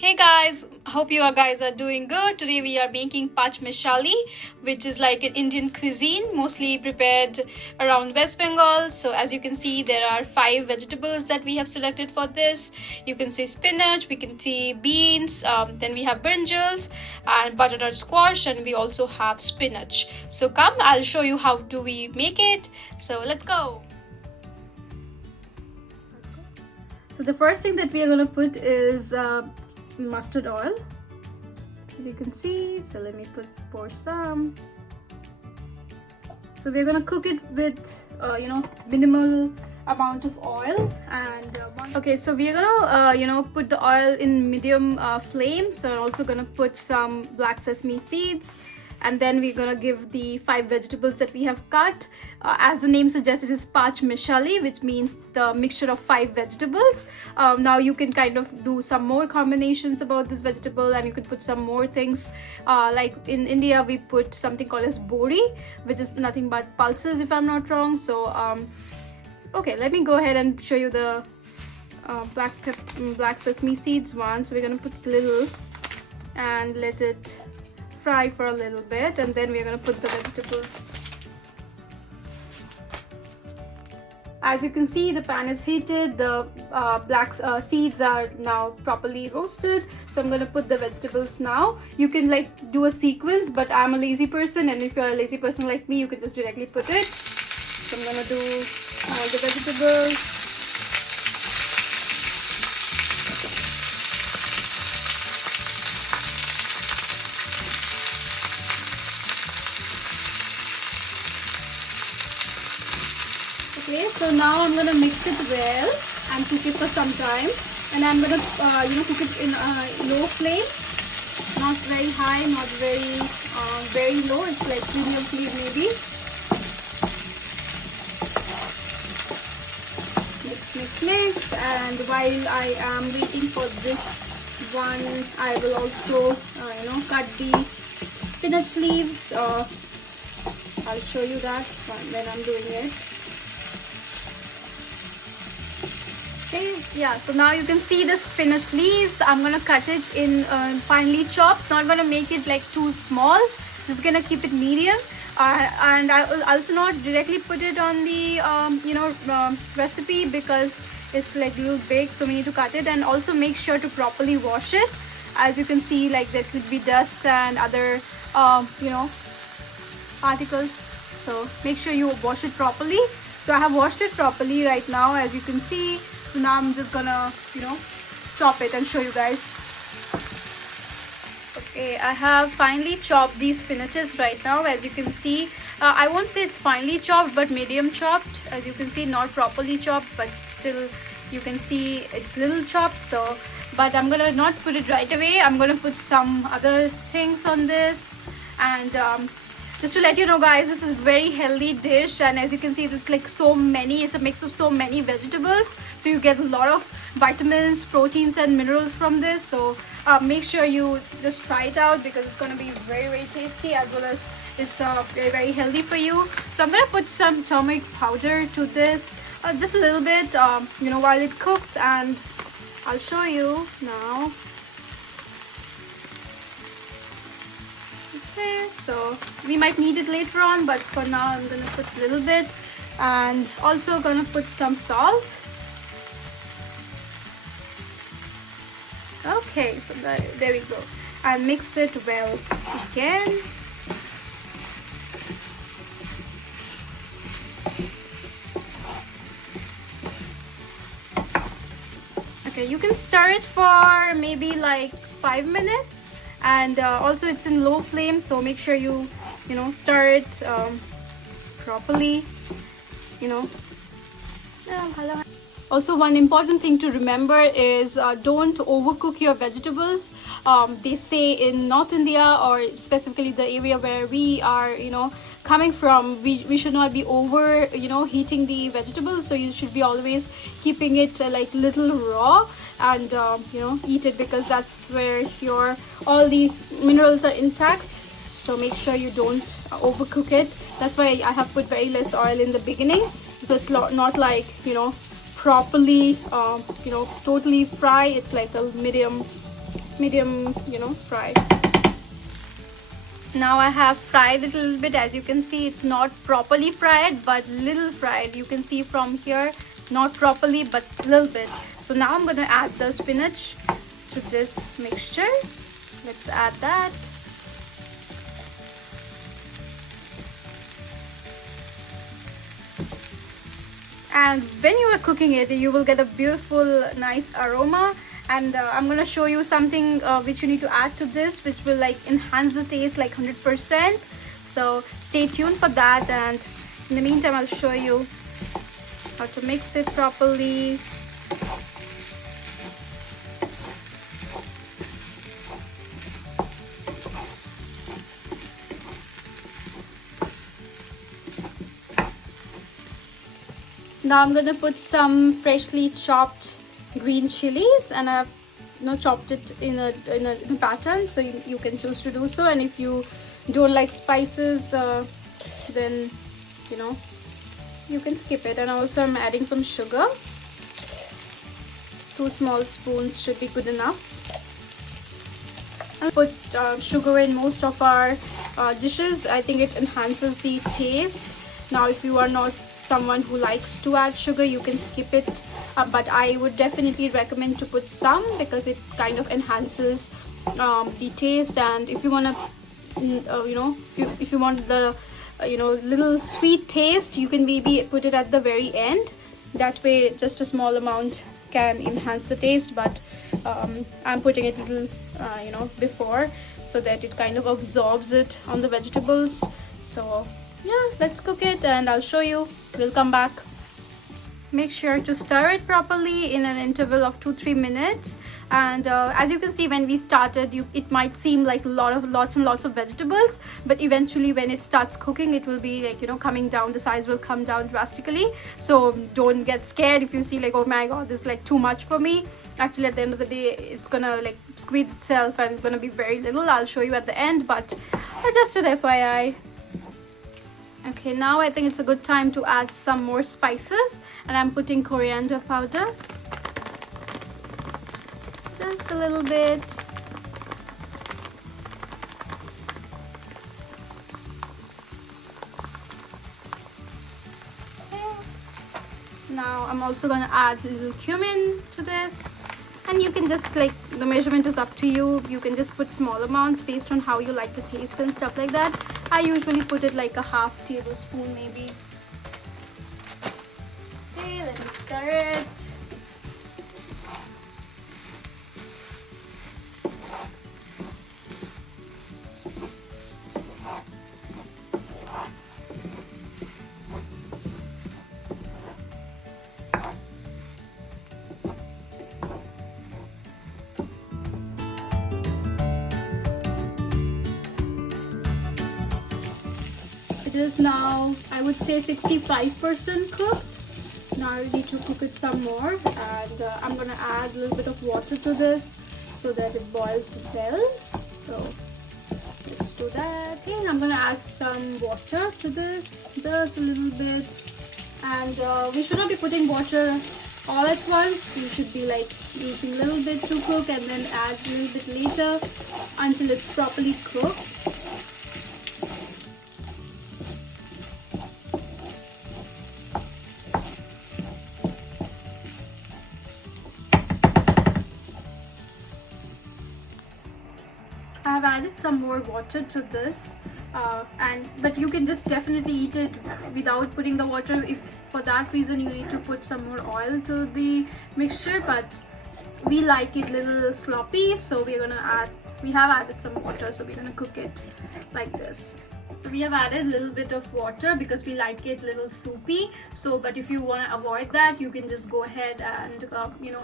Hey guys, hope you guys are doing good. Today we are making PanchMishali, which is like an Indian cuisine, mostly prepared around West Bengal. So as you can see, there are 5 vegetables that we have selected for this. You can see spinach, we can see beans, then we have brinjals and butternut squash, and we also have spinach. So come, I'll show you how do we make it. So let's go. So the first thing that we are going to put is mustard oil, as you can see. So let me pour some. So we're gonna cook it with minimal amount of oil. And okay, so we're gonna put the oil in medium flame. So I'm also gonna put some black sesame seeds, and then we're gonna give the 5 vegetables that we have cut. As the name suggests, it is PanchMishali, which means the mixture of 5 vegetables. Now you can kind of do some more combinations about this vegetable, and you could put some more things. Like in India, we put something called as bori, which is nothing but pulses, if I'm not wrong. So okay, let me go ahead and show you the black sesame seeds one. So we're gonna put a little and let it fry for a little bit, and then we're going to put the vegetables. As you can see, the pan is heated, the black seeds are now properly roasted. So I'm going to put the vegetables now. You can like do a sequence, but I'm a lazy person, and if you're a lazy person like me, you could just directly put it. So I'm going to do all the vegetables. Okay, so now I'm gonna mix it well and cook it for some time, and I'm gonna cook it in low flame, not very high, not very low. It's like medium flame maybe. Mix, and while I am waiting for this one, I will also cut the spinach leaves. I'll show you that when I'm doing it. Okay, yeah, so now you can see the spinach leaves. I'm gonna cut it in finely chopped. Not gonna make it like too small, just gonna keep it medium. And I will also not directly put it on the recipe, because it's like a little big, so we need to cut it. And also make sure to properly wash it. As you can see, like there could be dust and other particles, so make sure you wash it properly. So I have washed it properly right now, as you can see. So now I'm just gonna chop it and show you guys. Okay, I have finely chopped these spinaches right now, as you can see. I won't say it's finely chopped, but medium chopped. As you can see, not properly chopped, but still you can see it's little chopped. So, but I'm gonna not put it right away. I'm gonna put some other things on this. And just to let you know, guys, this is a very healthy dish, and as you can see, it's like it's a mix of so many vegetables, so you get a lot of vitamins, proteins and minerals from this. So make sure you just try it out, because it's going to be very, very tasty, as well as it's very, very healthy for you. So I'm going to put some turmeric powder to this, just a little bit, while it cooks, and I'll show you now. Okay, so we might need it later on, but for now I'm gonna put a little bit, and also gonna put some salt. Okay, so there we go, and mix it well again. Okay, you can stir it for maybe like 5 minutes. And also it's in low flame, so make sure you stir it properly. Also, one important thing to remember is don't overcook your vegetables. They say in North India, or specifically the area where we are coming from, we should not be over heating the vegetables. So you should be always keeping it like little raw, and eat it, because that's where all the minerals are intact. So make sure you don't overcook it. That's why I have put very less oil in the beginning, so it's not like properly totally fry. It's like a medium medium, fried. Now I have fried it a little bit. As you can see, it's not properly fried but little fried. You can see from here, not properly but little bit. So now I'm going to add the spinach to this mixture. Let's add that. And when you are cooking it, you will get a beautiful nice aroma. And I'm gonna show you something which you need to add to this, which will like enhance the taste like 100%. So stay tuned for that, and in the meantime I'll show you how to mix it properly. Now I'm gonna put some freshly chopped green chilies, and I've chopped it in a pattern, so you can choose to do so. And if you don't like spices, then you can skip it. And also I'm adding some sugar. 2 small spoons should be good enough. I'll put sugar in most of our dishes. I think it enhances the taste. Now if you are not someone who likes to add sugar, you can skip it, but I would definitely recommend to put some, because it kind of enhances the taste. And if you want to if you want the little sweet taste, you can maybe put it at the very end. That way just a small amount can enhance the taste, but I'm putting it a little before, so that it kind of absorbs it on the vegetables. So yeah, let's cook it and I'll show you. We'll come back. Make sure to stir it properly in an interval of 2-3 minutes. And as you can see, when we started, it might seem like lots and lots of vegetables, but eventually when it starts cooking, it will be like coming down. The size will come down drastically. So don't get scared if you see like, oh my god, this is like too much for me. Actually, at the end of the day, it's gonna like squeeze itself and it's gonna be very little. I'll show you at the end, but just an FYI. Okay, now I think it's a good time to add some more spices, and I'm putting coriander powder, just a little bit. Okay. Now I'm also going to add a little cumin to this, and you can just like, the measurement is up to you. You can just put small amounts based on how you like the taste and stuff like that. I usually put it like a half tablespoon maybe. Okay, let me stir it. It is now, I would say, 65% cooked. Now I need to cook it some more, and I'm gonna add a little bit of water to this so that it boils well. So let's do that. Okay, and I'm gonna add some water to this, just a little bit. And we should not be putting water all at once. You should be like using a little bit to cook and then add a little bit later until it's properly cooked. I've added some more water to this, but you can just definitely eat it without putting the water. If for that reason you need to put some more oil to the mixture, but we like it a little sloppy, so we have added some water, so we're gonna cook it like this. So we have added a little bit of water because we like it a little soupy. So, but if you want to avoid that, you can just go ahead and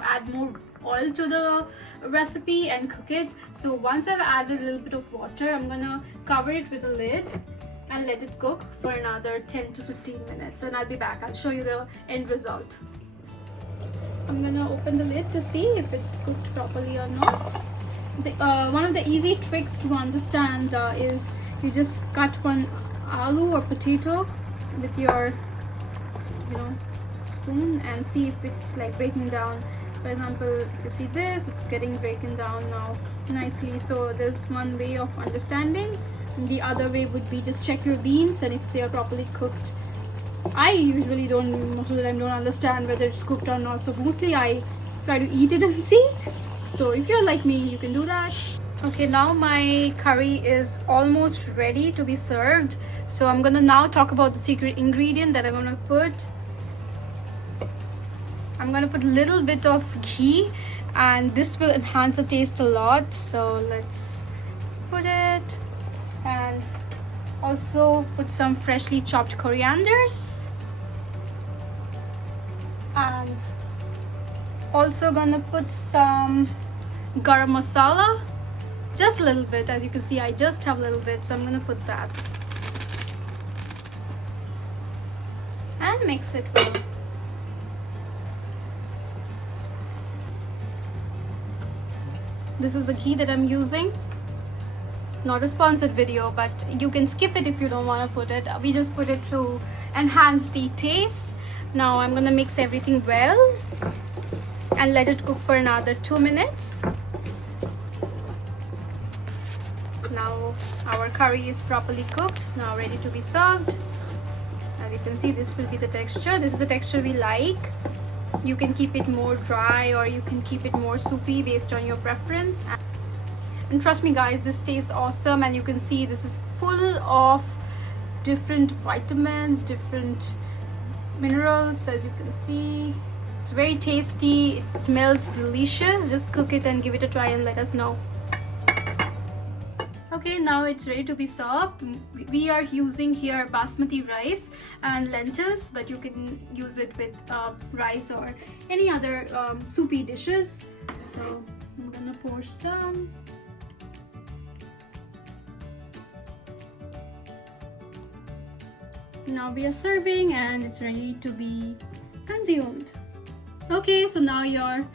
add more oil to the recipe and cook it. So once I've added a little bit of water, I'm gonna cover it with a lid and let it cook for another 10 to 15 minutes, and I'll be back. I'll show you the end result. I'm gonna open the lid to see if it's cooked properly or not. One of the easy tricks to understand is you just cut one aloo or potato with your spoon and see if it's like breaking down For example, if you see this, it's getting broken down now nicely. So there's one way of understanding. And the other way would be just check your beans and if they are properly cooked. I usually most of the time don't understand whether it's cooked or not. So mostly I try to eat it and see. So if you're like me, you can do that. Okay, now my curry is almost ready to be served. So I'm gonna now talk about the secret ingredient that I'm gonna put. I'm gonna put a little bit of ghee, and this will enhance the taste a lot. So let's put it, and also put some freshly chopped corianders, and also gonna put some garam masala, just a little bit. As you can see, I just have a little bit, so I'm gonna put that and mix it well. This is the ghee that I'm using. Not a sponsored video, but you can skip it if you don't want to put it. We just put it to enhance the taste. Now I'm gonna mix everything well and let it cook for another 2 minutes. Now our curry is properly cooked, now ready to be served. As you can see, this will be the texture. This is the texture we like. You can keep it more dry or you can keep it more soupy based on your preference. And trust me guys, this tastes awesome. And you can see this is full of different vitamins, different minerals. As you can see, it's very tasty, it smells delicious. Just cook it and give it a try and let us know. Okay, now it's ready to be served. We are using here basmati rice and lentils, but you can use it with rice or any other soupy dishes. So I'm gonna pour some. Now we are serving and it's ready to be consumed. Okay, so now your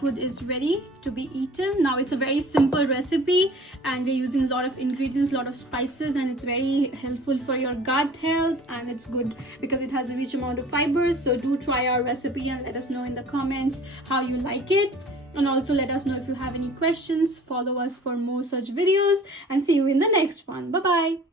food is ready to be eaten. Now it's a very simple recipe and we're using a lot of ingredients, a lot of spices, and it's very helpful for your gut health, and it's good because it has a rich amount of fibers. So do try our recipe and let us know in the comments how you like it, and also let us know if you have any questions. Follow us for more such videos and see you in the next one. Bye bye.